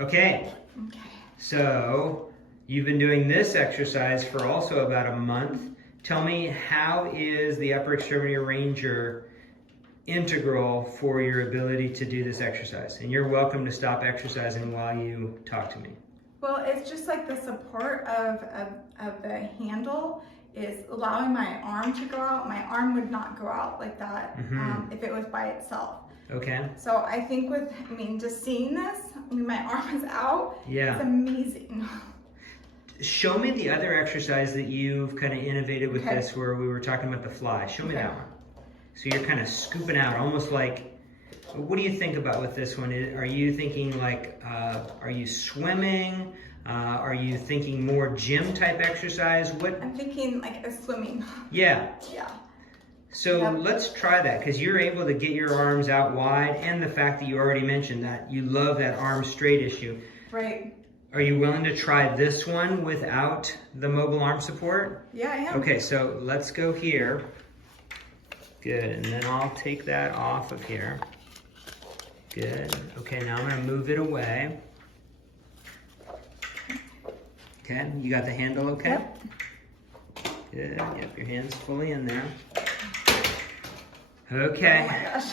Okay. Okay. So you've been doing this exercise for also about a month. Tell me, how is the upper extremity ranger integral for your ability to do this exercise? And you're welcome to stop exercising while you talk to me. Well, it's just like the support of the handle is allowing my arm to go out. My arm would not go out like that if it was by itself. Okay. So I think just seeing this, my arm is out. Yeah. It's amazing. Show me the other exercise that you've kind of innovated with this, where we were talking about the fly. Show me that one. So you're kind of scooping out, almost like, what do you think about with this one? Are you thinking like, are you swimming? Are you thinking more gym type exercise? What? I'm thinking like a swimming. Yeah. Yeah. So let's try that, because you're able to get your arms out wide, and the fact that you already mentioned that you love that arm straight issue. Right. Are you willing to try this one without the mobile arm support? Yeah, I am. Okay, so let's go here. Good, and then I'll take that off of here. Good. Okay, now I'm gonna move it away. Okay, you got the handle okay? Yep. Good, yep, your hand's fully in there. Okay. Oh my gosh.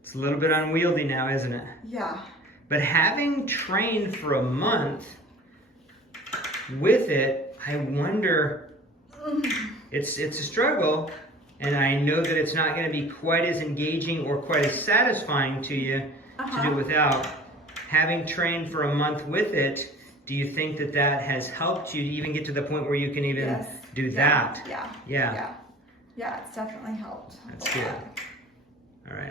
It's a little bit unwieldy now, isn't it? Yeah. But having trained for a month with it, I wonder, it's a struggle, and I know that it's not going to be quite as engaging or quite as satisfying to you to do without. Having trained for a month with it, do you think that that has helped you to even get to the point where you can even do that? Yeah. Yeah. Yeah, it's definitely helped. That's good. All right.